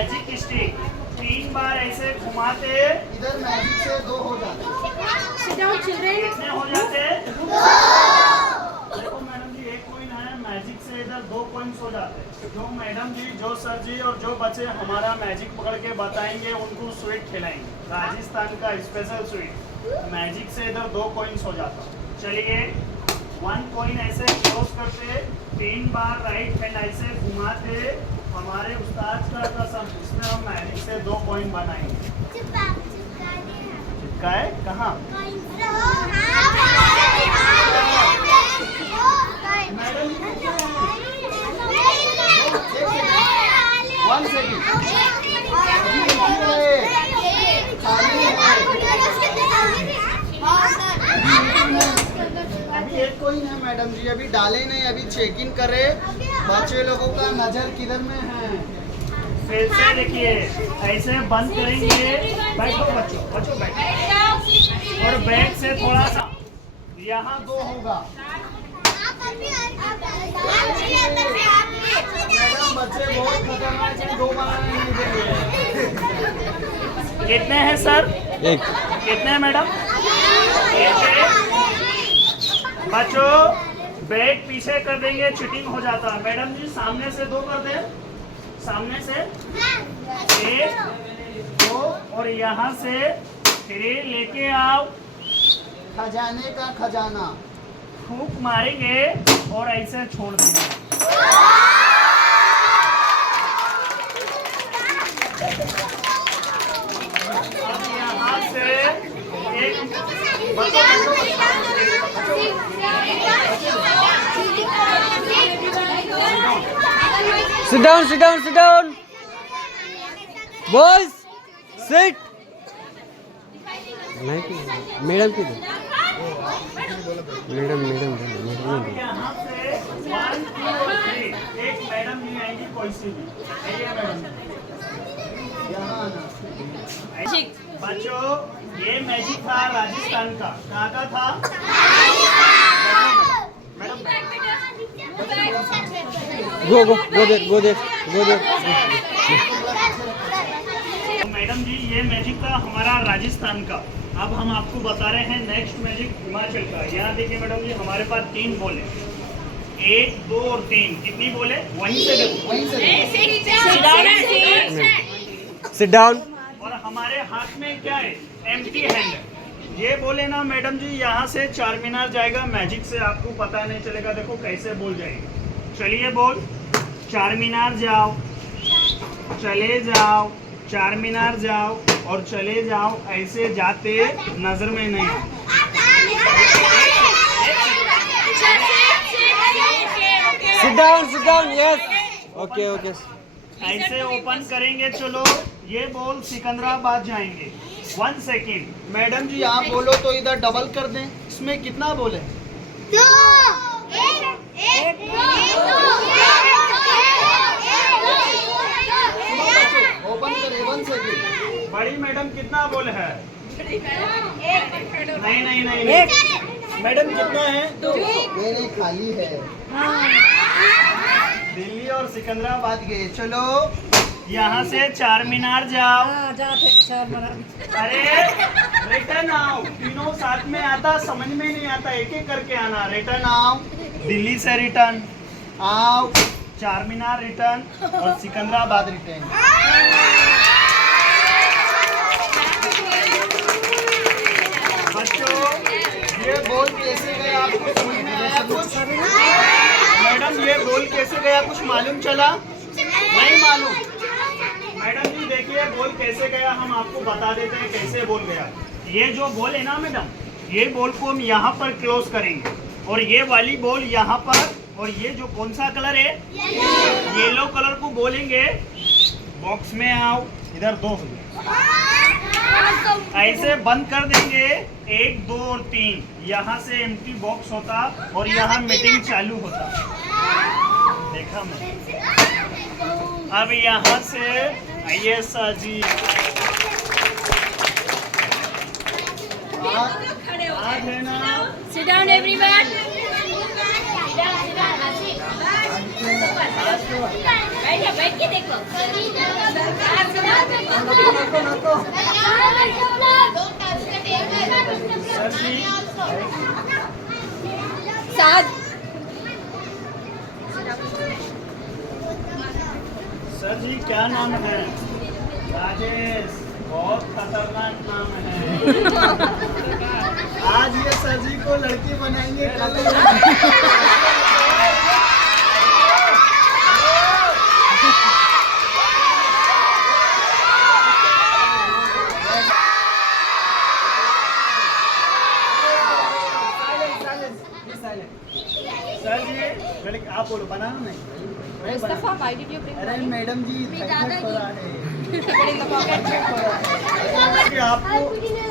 Magic stick 3 बार ऐसे घुमाते, इधर मैजिक से 2 हो जाते। कितने हो जाते? देखो मैडम जी, एक कॉइन है, मैजिक से इधर 2 कॉइन्स हो जाते। जो मैडम जी, जो सर जी और जो बच्चे हमारा मैजिक पकड़ के बताएंगे उनको स्वीट खिलाएंगे, राजस्थान का स्पेशल स्वीट। मैजिक से इधर 2 कॉइन्स हो जाता। चलिए 1 कॉइन ऐसे क्लोज करते, 3 बार राइट हैंड ऐसे घुमाते, हमारे उस्ताद का कसम, इसमें हम मैजिक से 2 कॉइन बनाएंगे। चिपकाए कहाँ? One second. अभी एक कॉइन है मैडम जी, अभी डाले नहीं, अभी चेक इन करे। बच्चे लोगों का नजर किधर में है? फिर से देखिए, ऐसे बंद करेंगे। बैठो बच्चों, बच्चों बैठो। और बैक से थोड़ा सा यहाँ 2 होगा। मैडम बच्चे बहुत खतरनाक है, 2 बनाने नहीं देंगे। कितने हैं सर? 1। कितने हैं मैडम? 1 है। बच्चों बैग पीछे कर देंगे, चीटिंग हो जाता है। मैडम जी सामने से 2 कर दे, सामने से 1 2 और यहाँ से 3 लेके आओ। खजाने का खजाना फूंक मारेंगे और ऐसे छोड़ देंगे। अब यहाँ से एक Sit down, sit down, sit down. Boys, sit. Madam की मैडम यहाँ से 1 2 3 एक मैडम नहीं आएगी, कोई सी भी आइए मैडम। बच्चों ये मैजिक था राजस्थान का, कहाँ का था? Madam go there. मैडम जी ये मैजिक था हमारा राजस्थान का। अब हम आपको बता रहे हैं नेक्स्ट मैजिक हिमाचल का। यहाँ देखिए मैडम जी, हमारे पास 3 बॉल है, 1 2 और 3। कितनी बॉल है? वहीं से देखो, Sit down. और हमारे हाथ में क्या है? एम्प्टी हैंड है। ये बोले ना मैडम जी, यहाँ से 4 मीनार जाएगा, मैजिक से आपको पता नहीं चलेगा। देखो कैसे बोल जाएगा। चलिए बोल, 4 मीनार जाओ, चले जाओ, 4 मीनार जाओ और चले जाओ। ऐसे जाते नजर में नहीं आए। Sit down. Yes. Okay. ऐसे ओपन करेंगे। चलो ये बॉल सिकंदराबाद जाएंगे। 1 सेकेंड। मैडम जी आप बोलो तो इधर डबल कर दें। इसमें कितना बोल है? 2 ओपन करें 1 सेकंड। बड़ी मैडम कितना बॉल है? नहीं मैडम कितना है? 2 नहीं खाली है। दिल्ली और सिकंदराबाद गए। चलो यहाँ से 4 मीनार जाओ। अरे रिटर्न आओ। तीनों साथ में आता, समझ में नहीं आता, एक एक करके आना। रिटर्न आओ, दिल्ली से रिटर्न आओ, 4 मीनार रिटर्न और सिकंदराबाद रिटर्न। बच्चों ये बॉल कैसे गया आपको समझ में आया कुछ? मैडम ये बॉल कैसे गया कुछ मालूम चला? नहीं मालूम। मैडम जी देखिए बॉल कैसे गया, हम आपको बता देते हैं कैसे बॉल गया। ये जो बॉल है ना मैडम, ये बॉल को हम यहाँ पर क्लोज करेंगे और ये वाली बॉल यहाँ पर, और ये जो कौन सा कलर है? येलो कलर को बोलेंगे बॉक्स में आओ। इधर 2 ऐसे बंद कर देंगे। 1 2 और 3 यहाँ से एम्प्टी बॉक्स होता और यहाँ मीटिंग चालू होता। देखा मैं। अब यहाँ से आइए सर जी। आज है ना, Sit down everyone. बैठ के देखो। सर जी, सात सर जी क्या नाम है? राजेश, बहुत खतरनाक नाम है। आज ये सर जी को लड़की बनाएंगे कल सर जी, लड़की आप बोलो, बनाना नहीं। Mustafa, why did you bring अरे मैडम जी थैंक हो रहा है कि आपको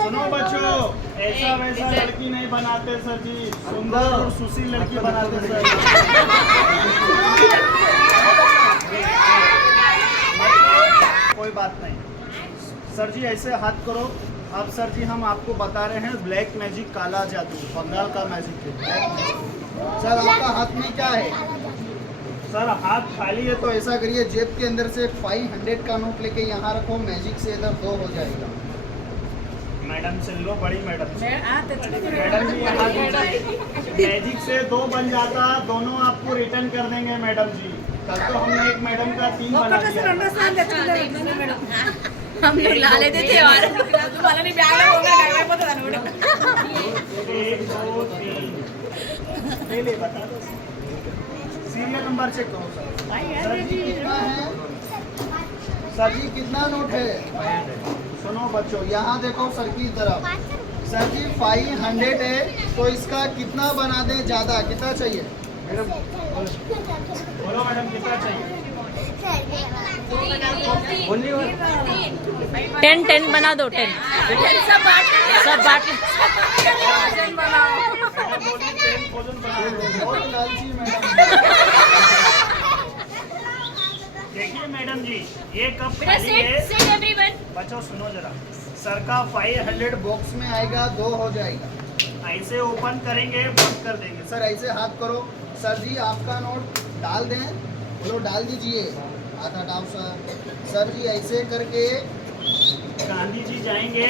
सुनो बच्चों, ऐसा वैसा लड़की नहीं बनाते सर जी, सुंदर और सुशील लड़की बनाते सर। कोई बात नहीं सर जी, ऐसे हाथ करो। अब सर जी हम आपको बता रहे हैं ब्लैक मैजिक, काला जादू, बंगाल का मैजिक है। सर आपका हाथ में क्या है? सर हाथ खाली है तो ऐसा करिए, जेब के अंदर से 500 का नोट लेके यहाँ रखो, मैजिक से इधर 2 हो जाएगा। मैडम से लो, बड़ी मैडम से। मैडम जी यहाँ दीजिए। मैजिक से 2 बन जाता, दोनों आपको रिटर्न कर देंगे मैडम जी। कल तो हमने एक मैडम का 3 बना दिया। हम लोग ला लेते थे और तुम्हाला नहीं ब्याग होगा काय पता था 1 2 3 ले बता दो। सीरियल नंबर चेक करो सर। सर जी कितना है? सर जी कितना नोट है? सुनो बच्चों, यहाँ देखो सर की तरफ। सर जी 500 है, तो इसका कितना बना दें? ज़्यादा कितना चाहिए? बोलो मैडम कितना चाहिए? ओनली वन 10 बना दो 10 सब बांट मैडम बोली 10 भोजन बना दो। बहुत लालची मैडम। देखिए मैडम जी, ये कप बेटा खाली है। sit everyone बच्चों सुनो जरा, सर का 500 बॉक्स में आएगा, 2 हो जाएगा। ऐसे ओपन करेंगे, बंद कर देंगे। सर ऐसे हाथ करो। सर जी आपका नोट डाल दें, बोलो डाल दीजिए। आधा डाल सर। सर जी ऐसे करके गांधी जी जाएंगे,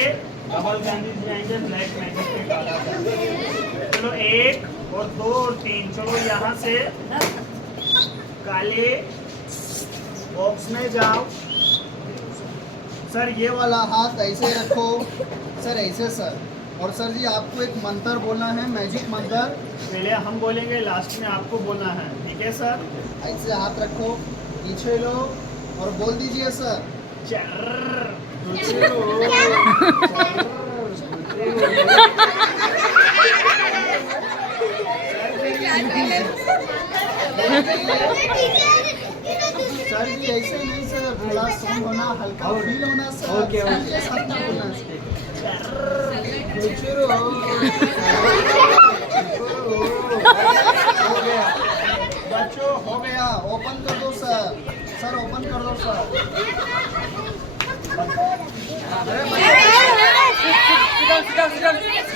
डबल गांधी जी जाएंगे, ब्लैक मैजिक पे काला जादू। चलो 1 और 2 और 3, चलो यहाँ से काले बॉक्स में जाओ। सर ये वाला हाथ ऐसे रखो। सर ऐसे सर। और सर जी आपको एक मंत्र बोलना है, मैजिक मंत्र। पहले हम बोलेंगे, लास्ट में आपको बोलना है, ठीक है सर? ऐसे हाथ रखो, पीछे लो और बोल दीजिए सर। चर्र, सर जी ऐसे नहीं सर, थोड़ा सॉन्ग होना, हल्का फील होना सर। Okay, okay. साथ में बोलना है। बच्चों हो गया, ओपन कर दो सर। सर ओपन कर दो sir.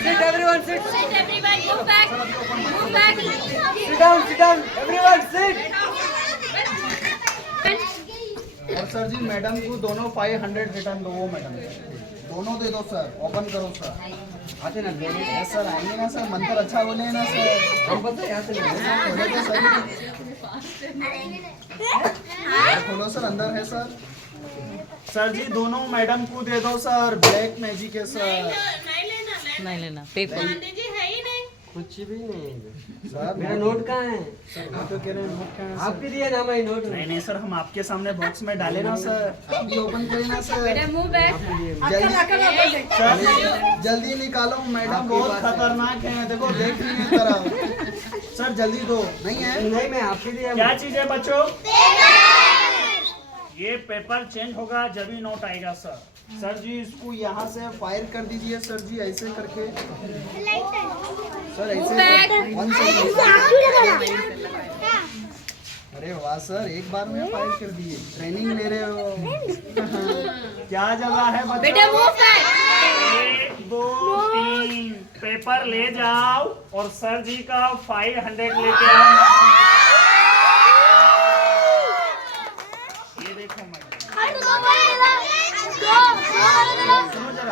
sit everyone sit everyone move back sit down everyone sit और सर जी मैडम को दोनों 500 रिटर्न दो। वो मैडम दोनों दे दो सर। ओपन करो सर। आते ना दोनों यस सर, आएंगे ना सर? मंत्र अच्छा बोले ना सर? हम पता है यहाँ से नहीं खोलो तो सही। खोलो सर, अंदर है सर। सर जी दोनों मैडम को दे दो सर, ब्लैक मैजिक है सर। नहीं लेना पेपर कुछ भी नहीं सर मेरा नोट कहाँ है? सर वो तो कह रहे हैं नोट कहाँ है आपके दिया ना हमारी नोट नहीं नहीं सर, हम आपके सामने बॉक्स में डाले ना सर। सर? आप भी ओपन करें ना सर। move back जल्दी जल्दी निकालो, मैडम बहुत खतरनाक है। देखो देख रही है तरह। सर जल्दी दो। नहीं है? नहीं मैं आपके दिया क्या चीज है बच्चों? ये पेपर चेंज होगा जब ही नोट आएगा सर। सर जी इसको यहाँ से फायर कर दीजिए सर जी, ऐसे करके। सर ऐसे back. 1 सेकंड। अरे वाह सर, एक बार में फायर कर दिए। ट्रेनिंग ले रहे हो। क्या जगह है बेटा बच्चों? move back 1 2 3 पेपर ले जाओ और सर जी का 500 लेके आओ। ये देखो मैडम,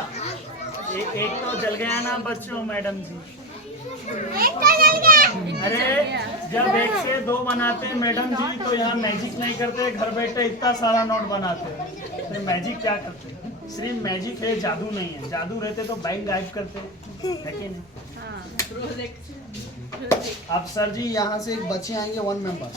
गया? एक तो जल गया ना बच्चों मैडम जी। अरे जब एक से दो बनाते हैं मैडम जी तो यहाँ मैजिक नहीं करते, घर बैठे इतना सारा नोट बनाते हैं। तो मैजिक क्या करते हैं? सिर्फ मैजिक है, जादू नहीं है। जादू रहते तो बैंक गायब करते है कि नहीं? अब सर जी यहाँ से एक बच्चे आएंगे 1 मेंबर।